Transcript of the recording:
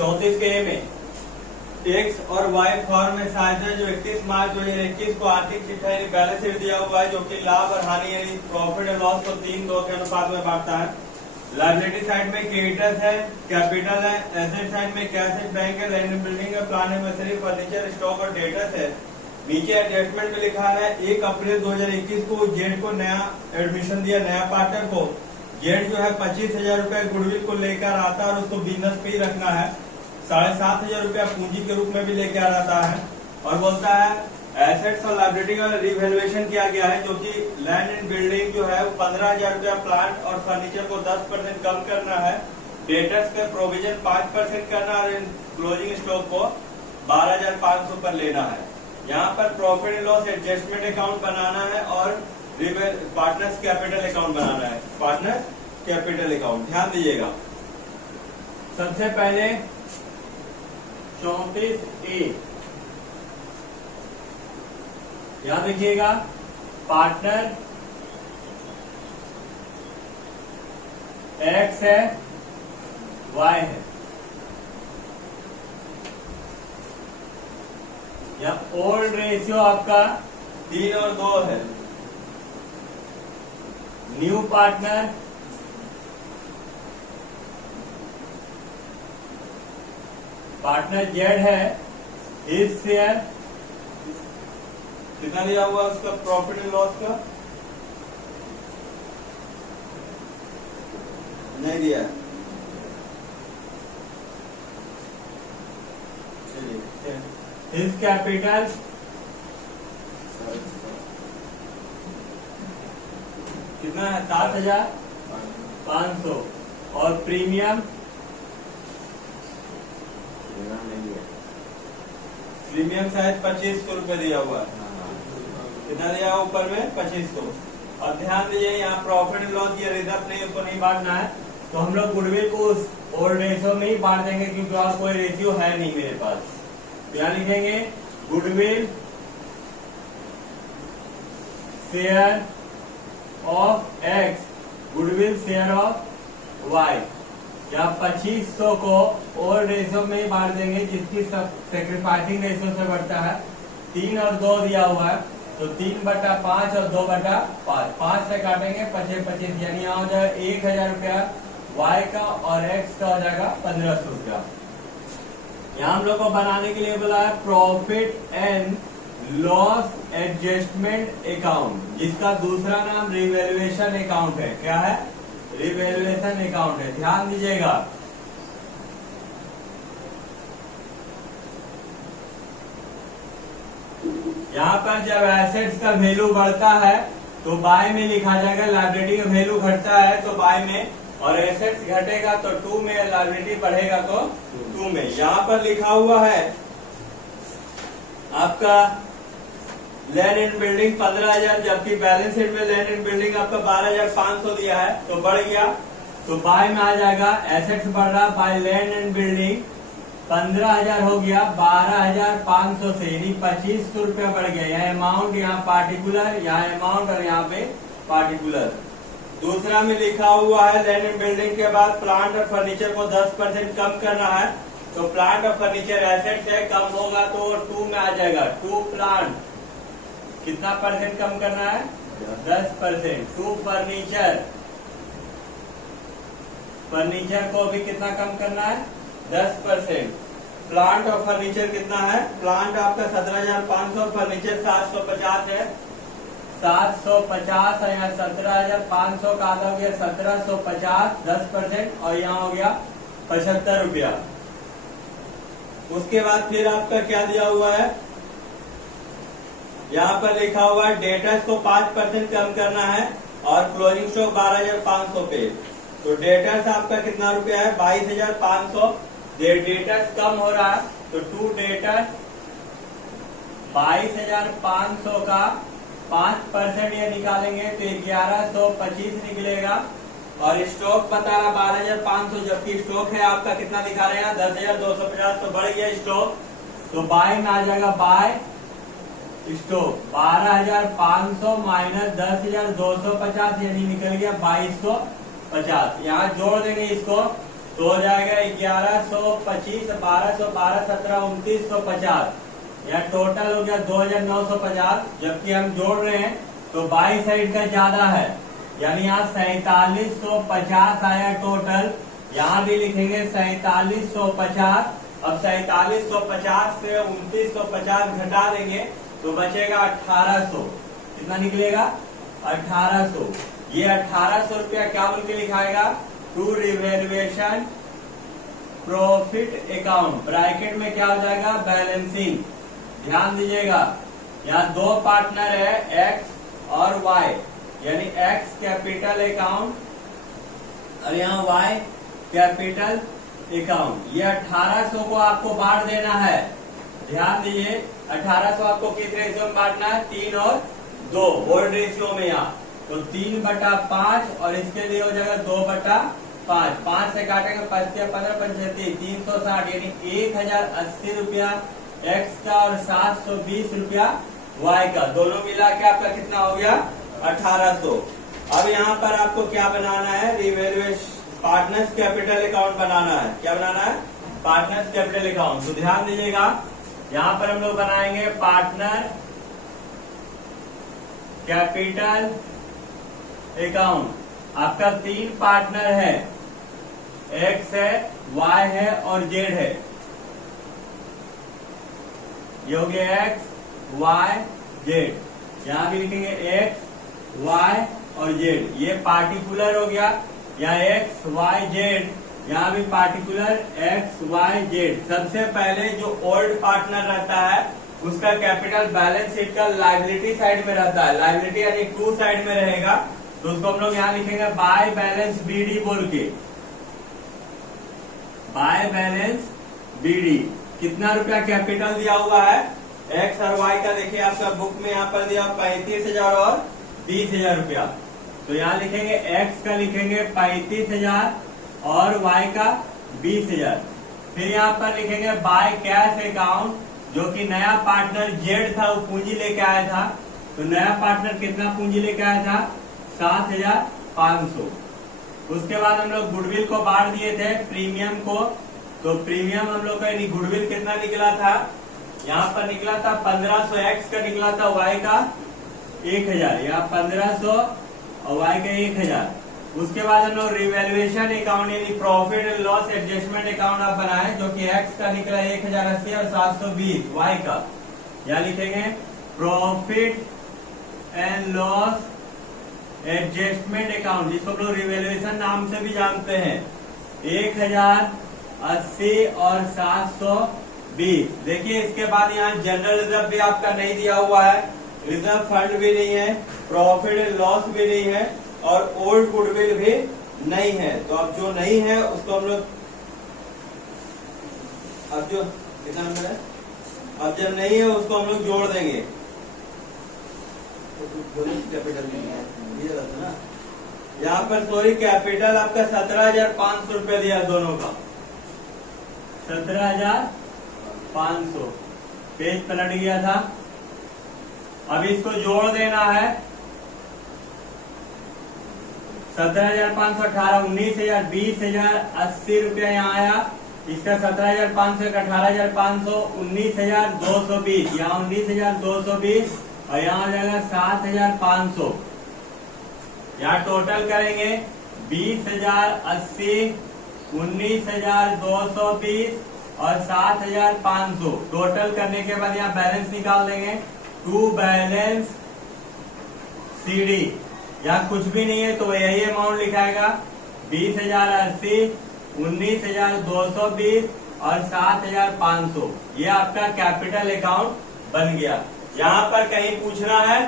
34 के ए में एक्स और वाई फॉर्म में साझा जो 31 मार्च 2021 को आर्थिक चिट्ठा यानी बैलेंस शीट दिया हुआ है, जो कि लाभ और हानि यानी प्रॉफिट एंड लॉस को 3-2 के अनुपात में बांटता है। लायबिलिटी साइड में क्रेडिटर्स है, कैपिटल है, एसेट साइड में कैश है, बैंक है, लैंड एंड बिल्डिंग है, plant and machinery, furniture, stock और डेटर्स है। नीचे एडजस्टमेंट में लिखा है 1 अप्रैल 2021 को जेड को नया एडमिशन दिया, नया पार्टनर को जेड जो है 25,000 रुपए गुडविल को लेकर आता है और उसको बिजनेस पे ही रखना है। 7,500 रुपया पूंजी के रूप में भी लेकर आता है और बोलता है एसेट्स और लायबिलिटी का रिवैल्यूएशन किया गया है, जो कि लैंड एंड बिल्डिंग जो है 15,000 रुपया, प्लांट और फर्नीचर को 10% कम करना है, डेटर्स का प्रोविजन 5% करना और क्लोजिंग स्टॉक को 12,500 पर लेना है। यहाँ पर profit and loss adjustment account बनाना है और पार्टनर्स कैपिटल अकाउंट बनाना है, पार्टनर कैपिटल अकाउंट। ध्यान दीजिएगा, सबसे पहले 34A यहां देखिएगा, पार्टनर एक्स है, वाई है, या ओल्ड रेशियो आपका 3 और 2 है। न्यू पार्टनर जेड है, हिज शेयर कितना दिया हुआ उसका प्रॉफिट एंड लॉस का नहीं दिया। चलिए, हिज कैपिटल कितना है 7,500 और प्रीमियम शायद 2,500 रुपए दिया हुआ है। कितना दिया ऊपर में 2,500। और ध्यान दीजिए, यहाँ प्रॉफिट एंड लॉस ये रिजर्व नहीं, उसको नहीं बांटना है, तो हम लोग गुडविल को उस ओल्ड रेशियो में ही बांट देंगे, क्योंकि और कोई रेशियो है नहीं मेरे पास। यहाँ लिखेंगे goodwill share of X, goodwill share of Y. यहाँ 2,500 को ओल्ड रेशियो में ही बांट देंगे, जिसकी सेक्रीफाइसिंग रेशियो से बढ़ता है। 3 और 2 दिया हुआ है, तो 3/5 और 2/5, 5 से काटेंगे 25, यानी यहाँ हो जाएगा 1,000 रुपया वाई का और एक्स का हो जाएगा 1,500 रुपया। यहाँ हम लोग को बनाने के लिए बोला है profit and loss adjustment account, जिसका दूसरा नाम रिवैल्यूएशन अकाउंट है। क्या है? रिवैल्यूएशन अकाउंट है। ध्यान दीजिएगा, यहाँ पर जब एसेट्स का वैल्यू बढ़ता है तो बाय में लिखा जाएगा, लायबिलिटी का वैल्यू घटता है तो बाय में, और एसेट्स घटेगा तो 2 में, लायबिलिटी बढ़ेगा तो 2 में। यहाँ पर लिखा हुआ है आपका लैंड एंड बिल्डिंग 15,000, जबकि बैलेंस शीट में लैंड एंड बिल्डिंग आपका 12,500 दिया है, तो बढ़ गया तो बाय में आ जाएगा। एसेट्स बढ़ रहा, बाय लैंड एंड बिल्डिंग 15,000 हो गया 12,500 से, यानी 2,500 रुपया बढ़ गया। यहाँ अमाउंट, यहाँ पार्टिकुलर, यहाँ अमाउंट और यहाँ पे पार्टिकुलर। दूसरा में लिखा हुआ है लैंड एंड बिल्डिंग के बाद प्लांट और फर्नीचर को 10% कम करना है, तो प्लांट और फर्नीचर एसेट्स है, कम होगा तो 2 में आ जाएगा। 2 प्लांट कितना % कम करना है? 10%। 2 फर्नीचर को भी कितना कम करना है? 10%। प्लांट और फर्नीचर कितना है? प्लांट आपका 17,500, फर्नीचर 750 है, 750 है, यहाँ 17,500 का आधा हो गया 1,750, 10%, और यहाँ हो गया 75 रुपया। उसके बाद फिर आपका क्या दिया हुआ है? यहाँ पर लिखा हुआ है डेटर्स को 5% कम करना है और क्लोजिंग स्टॉक 12,500 पे। तो डेटर्स आपका कितना रुपया है? 22,500। डेटर्स कम हो रहा है तो 2 डेटर्स 22,500 का 5% ये निकालेंगे तो 1,125 निकलेगा। और स्टॉक बता रहा 12,500, जबकि स्टॉक है आपका कितना दिखा रहे हैं? 10,250, तो बढ़ गया स्टॉक, तो बाय में आ जाएगा। बाय स्टॉक 12,500 माइनस 10,250, यानी निकल गया 2,250। यहाँ जोड़ देंगे इसको तो हो जाएगा 1125, 1200, 12, 17, 2950, या टोटल हो गया 2950। जबकि हम जोड़ रहे हैं तो बाई साइड का ज्यादा है, यानी यहाँ 4750 आया टोटल। यहाँ भी लिखेंगे 4750। अब 4750 से 2950 घटा देंगे तो बचेगा 1800। कितना निकलेगा? 1800। ये 1800 रुपया क्या बोल के लिखाएगा? To revaluation profit account, bracket में क्या हो जाएगा? बैलेंसिंग। ध्यान दीजिएगा, यहाँ दो पार्टनर है एक्स और वाई, यानी एक्स कैपिटल अकाउंट और यहाँ वाई कैपिटल अकाउंट। ये 1800 को आपको बांट देना है। ध्यान दीजिए, 1800 आपको किस रेशियो में बांटना है? 3 और 2 ओल्ड रेशियो में। यहाँ तो 3/5 और इसके लिए हो जाएगा 2/5। 5 से काटेंगे 5 से 15, 35, 360, यानी 1080 रुपया एक्स का और 720 रुपया वाई का। दोनों मिला के आपका कितना हो गया? 1800। अब यहाँ पर आपको क्या बनाना है? रिवैल्यूएशन पार्टनर्स कैपिटल अकाउंट बनाना है। क्या बनाना है? Partners capital account. तो ध्यान दीजिएगा, यहाँ पर हम लोग बनाएंगे पार्टनर कैपिटल अकाउंट। आपका 3 पार्टनर है, एक्स है, वाई है और जेड है। ये हो गया एक्स, वाई, जेड। यहाँ भी लिखेंगे एक्स, वाई और जेड। ये पार्टिकुलर हो गया, यहाँ एक्स, वाई, जेड। यहाँ भी पार्टिकुलर एक्स, वाई, जेड। सबसे पहले जो ओल्ड पार्टनर रहता है उसका कैपिटल बैलेंस शीट का लायबिलिटी साइड में रहता है। लायबिलिटी यानी टू साइड में रहेगा, तो उसको हम लोग यहाँ लिखेंगे बाय बैलेंस बीडी बोल के। By balance BD. कितना रुपया कैपिटल दिया हुआ है एक्स और वाई का? देखिए आपका बुक में यहाँ पर दिया 35,000 और 20,000 रुपया। तो यहाँ लिखेंगे एक्स का लिखेंगे 35,000 और वाई का 20,000। फिर यहाँ पर लिखेंगे बाय कैश अकाउंट, जो कि नया पार्टनर जेड था वो पूंजी लेके आया था। तो नया पार्टनर कितना पूंजी लेके आया था? 7,500। उसके बाद हम लोग गुडविल को बांट दिए थे प्रीमियम को। तो प्रीमियम हम लोग का गुडविल कितना निकला था? यहाँ पर निकला था 1500 एक्स का, निकला था वाई का 1000। यहाँ 1500 और वाई का 1000। उसके बाद हम लोग रिवैल्यूएशन अकाउंट यानी profit and loss adjustment account आप बनाए, जो कि एक्स का निकला 1080 और 720 वाई का। यहाँ लिखेंगे profit and loss adjustment account, जिसको हम लोग रिवैल्यूएशन नाम से भी जानते हैं। 1080 और 720। देखिए इसके बाद यहाँ जनरल रिजर्व भी आपका नहीं दिया हुआ है, रिजर्व फंड भी नहीं है, प्रॉफिट एंड लॉस भी नहीं है और ओल्ड गुडविल भी नहीं है। तो अब जो नहीं है उसको हम लोग, अब जो कितना नंबर है, अब जब नहीं है उसको हम लोग जोड़ देंगे। कैपिटल नहीं है ये रहता ना, यहाँ पर सॉरी कैपिटल आपका 17,500 रुपया दिया दोनों का। 17,500 पेज पलट गया था। अब इसको जोड़ देना है। 17,500, 18, 19,000, 20,000, 80 रुपया यहाँ आया। इसका 17,500 का 18,500, 19,220। यहाँ 19,220 और यहाँ आ जाएगा 7,500। यहाँ टोटल करेंगे 20,080, 19,220 और 7,500। टोटल करने के बाद यहाँ बैलेंस निकाल देंगे। To balance CD. यहाँ कुछ भी नहीं है तो यही अमाउंट लिखाएगा। 20,080, 19,220 और 7,500। ये आपका कैपिटल अकाउंट बन गया। यहाँ पर कहीं पूछना है